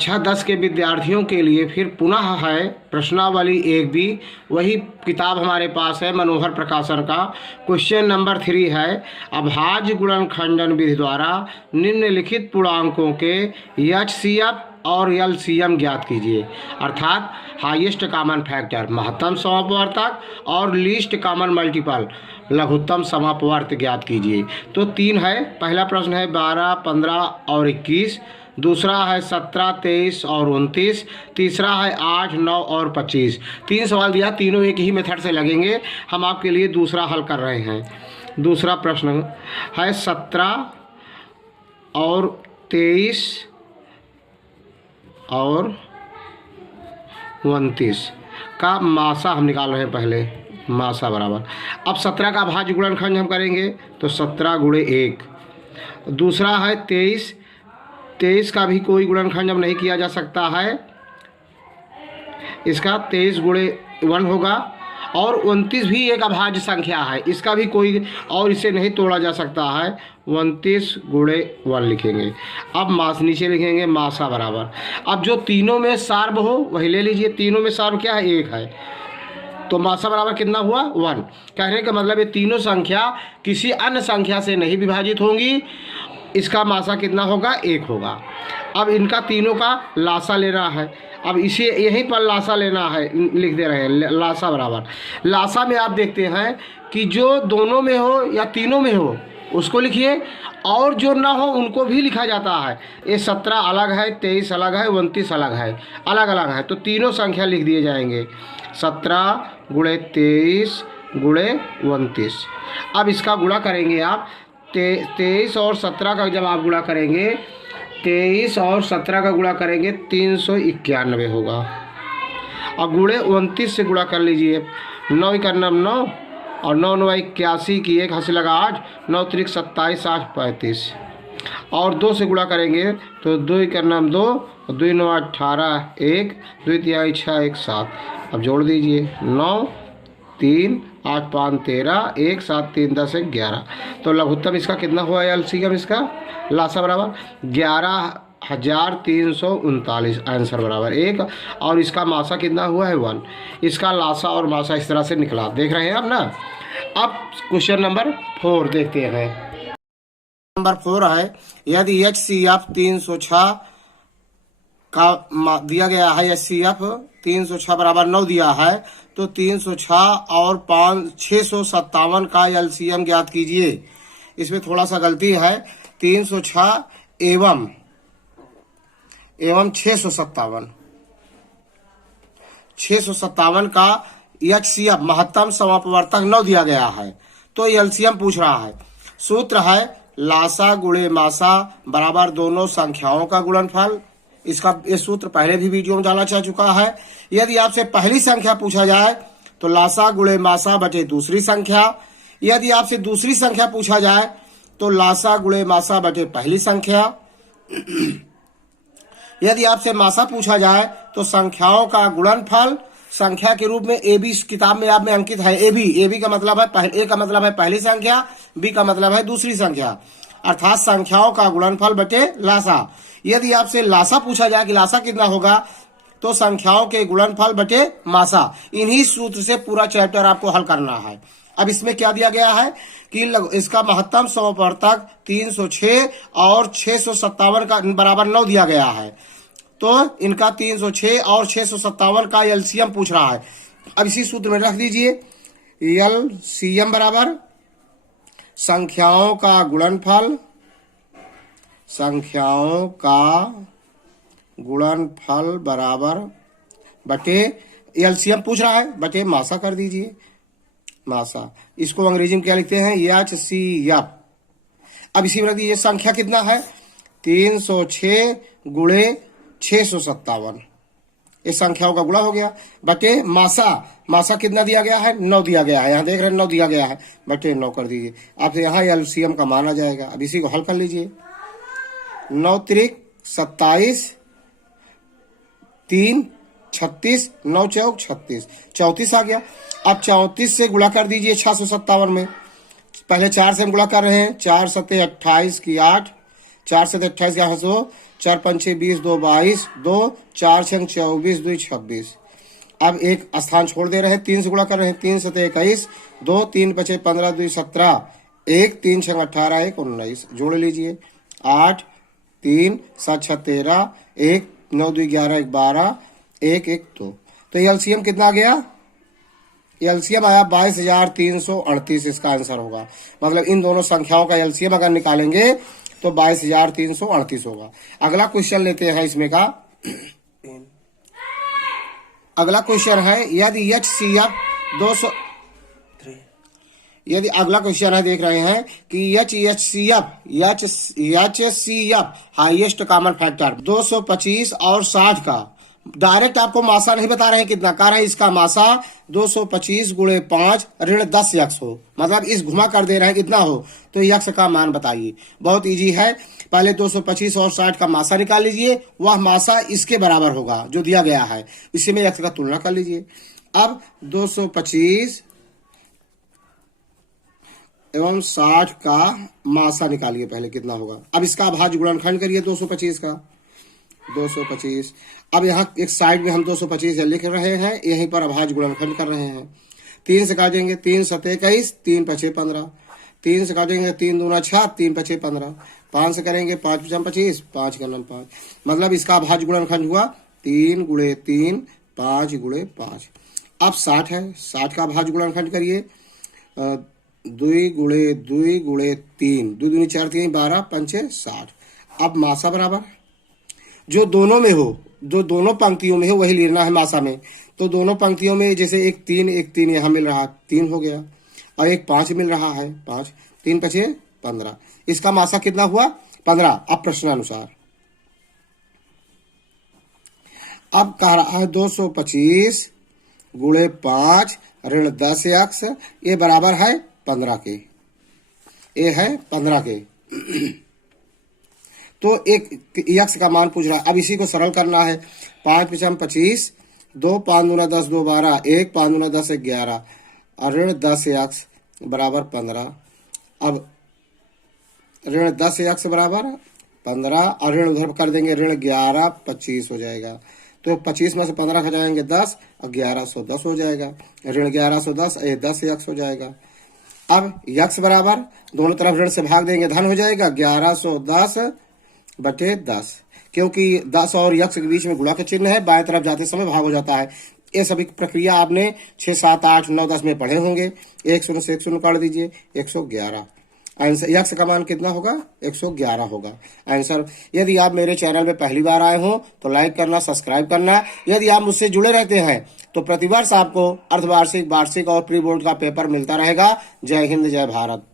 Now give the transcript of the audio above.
कक्षा 10 के विद्यार्थियों के लिए फिर पुनः है प्रश्नावली 1B। वही किताब हमारे पास है मनोहर प्रकाशन का। क्वेश्चन नंबर 3 है, अभाज्य गुणनखंडन विधि द्वारा निम्नलिखित पूर्णांकों के एचसीएफ और एलसीएम ज्ञात कीजिए। अर्थात हाईएस्ट कॉमन फैक्टर महत्तम समापवर्तक और लीस्ट कॉमन मल्टीपल लघुत्तम समापवर्त ज्ञात कीजिए। तो 3 है। पहला प्रश्न है 12, 15 और 21। दूसरा है 17, 23 और 29। तीसरा है 8, 9 और 25। 3 सवाल दिया, तीनों एक ही मेथड से लगेंगे। हम आपके लिए दूसरा हल कर रहे हैं। दूसरा प्रश्न है 17 और 23 और 29 का मासा हम निकाल रहे हैं। पहले मासा बराबर, अब 17 का भाज्य गुणनखंड हम करेंगे तो 17 गुणे 1। दूसरा है 23 का भी कोई गुणनखंड अब नहीं किया जा सकता है, इसका 23 गुणे 1 होगा। और 29 भी एक अभाज्य संख्या है, इसका भी कोई और इसे नहीं तोड़ा जा सकता है। 29 गुणे 1 लिखेंगे। अब मास नीचे लिखेंगे मासा बराबर। अब जो तीनों में सार्व हो वही ले लीजिए। तीनों में सार्व क्या है? 1 है, तो मासा बराबर कितना हुआ? 1। कहने का मतलब ये तीनों संख्या किसी अन्य संख्या से नहीं विभाजित होंगी। इसका मासा कितना होगा? 1 होगा। अब इनका तीनों का लासा लेना है। अब इसे यहीं पर लासा लेना है, लिख दे रहे हैं लासा बराबर। लासा में आप देखते हैं कि जो दोनों में हो या तीनों में हो उसको लिखिए, और जो ना हो उनको भी लिखा जाता है। ये 17 अलग है, 23 अलग है, 29 अलग है, अलग अलग है, तो तीनों संख्या लिख दिए जाएंगे। 17 गुणे 23 गुणे 29। अब इसका गुणा करेंगे आप। 23 और 17 का जब आप गुणा करेंगे, 23 और 17 का गुणा करेंगे 391 होगा। अब गुणे 29 से गुणा कर लीजिए। 9 का नाम 9 और 9 9 81 की 1 हंसी लगा 8, 9 त्रिक 27, 8 35। और 2 से गुणा करेंगे तो 2 का नाम 2, 2 9 18, 1 2 3 6 1 7। अब जोड़ दीजिए 9 3 8 5 13, 1 7 3 10 1 11। तो लघुत्तम इसका कितना हुआ? एलसीएम इसका लासा बराबर 11,339। आंसर बराबर 1। और इसका मासा कितना हुआ है? 1। इसका लासा और मासा इस तरह से निकला, देख रहे हैं आप ना। अब क्वेश्चन नंबर 4 देखते हैं। नंबर 4 है, यदि एचसीएफ 306 का दिया गया है, एचसीएफ 306 बराबर 9 दिया है, तो 306 और 657 का एलसीएम ज्ञात कीजिए। इसमें थोड़ा सा गलती है। 306 एवं 657 का एचसीएफ महत्तम समापवर्तक 9 दिया गया है, तो एलसीएम पूछ रहा है। सूत्र है लासा गुणे मासा बराबर दोनों संख्याओं का गुणनफल। इसका ये सूत्र पहले भी वीडियो में डाला जा चुका है। यदि आपसे पहली संख्या पूछा जाए तो लासा गुणे मासा बटे दूसरी संख्या। यदि आपसे दूसरी संख्या पूछा जाए तो लासा गुणे मासा बटे पहली संख्या। यदि आपसे मासा पूछा जाए तो संख्याओं का गुणनफल संख्या के रूप में एबी किताब में आप में अंकित है। एबी का मतलब है ए का मतलब है पहली संख्या, बी का मतलब है दूसरी संख्या, अर्थात संख्याओं का गुणनफल बटे लासा। यदि आपसे लासा पूछा जाए कि लासा कितना होगा, तो संख्याओं के गुणनफल बटे मासा। इन्हीं सूत्र से पूरा चैप्टर आपको हल करना है। अब इसमें क्या दिया गया है कि इसका महत्तम समापवर्तक 306 और 657 का बराबर 9 दिया गया है, तो इनका 306 और 657 का एलसीएम पूछ रहा है। अब इसी सूत्र में रख दीजिए, एलसीएम बराबर संख्याओं का गुणनफल बराबर बटे एलसीएम पूछ रहा है बटे मासा कर दीजिए। मासा इसको अंग्रेजी में क्या लिखते हैं? एचसीएफ। अब इसी में रख दीजिए संख्या कितना है? 306 गुणे 657। इस संख्याओं का गुणा हो गया बटे मासा कितना दिया गया है? 9 दिया गया है। यहाँ देख रहे हैं 9 दिया गया है, बटे 9 कर दीजिए। आपसे यहाँ एलसीएम का माना जाएगा। अब इसी को हल कर लीजिए। 9 त्रिक 27, 3 36, 9 चौक 36, 34 आ गया। अब 34 से गुणा कर दीजिए 657 में। पहले 4 से हम गुणा कर रहे हैं, 4 सत्ते 28 की 8, 4 से 28 का 100, 4 पंचे 20, 2 22, 2 4 6 24, 2 26। अब एक स्थान छोड़ दे रहे हैं, 3 से गुणा कर रहे हैं, 3 7 21, 2 3 5 15, 2 17, 1 3 6 18, 1 19। जोड़ लीजिए 8 3 7 6 13, 1 9 2 11, 1 12, 1 1 2। तो एलसीएम कितना आ गया? एलसीएम आया 22,338। इसका आंसर होगा, मतलब इन दोनों संख्याओं का एलसीएम अगर निकालेंगे तो 22,338 होगा। अगला क्वेश्चन लेते हैं इसमें का। अगला क्वेश्चन है यदि HCF 200, यदि अगला क्वेश्चन है देख रहे हैं कि HCF हाईएस्ट कॉमन फैक्टर 225 और 60 का डायरेक्ट आपको मासा नहीं बता रहे हैं कितना, कह रहे हैं इसका मासा 225 गुणे 5 ऋण 10 यक्स हो, मतलब इस घुमा कर दे रहे हैं कितना हो, तो यक्स का मान बताइए। बहुत इजी है, पहले 225 और 60 का मासा निकाल लीजिए, वह मासा इसके बराबर होगा जो दिया गया है, इसी में यक्स का तुलना कर लीजिए। अब 225 एवं 60 का मासा निकालिए पहले कितना होगा। अब इसका भाज्य गुणनखंड करिए 225 का, 225। अब यहाँ एक साइड में हम 225 लिख रहे हैं, यहीं पर अभाज्य गुणनखंड कर रहे हैं। 3 से काटेंगे, 3 7 21, 3 5 15, 3 से काटेंगे 3 दूना 6, 3 5 15, 5 से करेंगे 5 5 25, 5 का 5, मतलब इसका अभाज्य गुणनखंड हुआ 3 गुणे 3, 5 गुणे 5। अब 60 है, 60 का अभाज्य गुणनखंड करिए, 2 गुणे 2 गुणे 3, 2 दूनी 4 3 12 पंचे 60। अब मासा बराबर जो दोनों में हो, जो दोनों पंक्तियों में हो वही लेना है मासा में। तो दोनों पंक्तियों में जैसे एक 3 यहाँ मिल रहा, 3 हो गया, और एक 5 मिल रहा है, 5, 3 5 15। इसका मासा कितना हुआ? 15। अब प्रश्नानुसार अब कह रहा है 225 गुणे 5 ऋण 10 यक्स, ये बराबर है 15 के, ये है 15 के। तो एक यक्स का मान पूछ रहा है। अब इसी को सरल करना है, 5 5 25, 2 5 दूना 10, 2 12, 1 5 दूना 10, 11, और ऋण 10 यक्स बराबर 15। अब ऋण 10 यक्स बराबर 15 और ऋण उधर कर देंगे, ऋण 11 25 हो जाएगा। तो 25 में से 15 घटाएंगे 10 और 1110 हो जाएगा, ऋण 1110, ये 10 यक्स हो जाएगा। अब यक्स बराबर दोनों तरफ ऋण से भाग देंगे, धन हो जाएगा 1110 बटे 10, क्योंकि 10 और यक्स के बीच में गुणा का चिन्ह है, बाएं तरफ जाते समय भाग हो जाता है। ये सभी प्रक्रिया आपने 6 7 8 9 10 में पढ़े होंगे। 1 0 से 1 0 काट दीजिए, 111। आंसर यक्स का मान कितना होगा? 111 होगा आंसर। यदि आप मेरे चैनल में पहली बार आए हो तो लाइक करना, सब्सक्राइब करना। यदि आप मुझसे जुड़े रहते हैं तो प्रतिवर्ष आपको अर्धवार्षिक, वार्षिक और प्री बोर्ड का पेपर मिलता रहेगा। जय हिंद, जय भारत।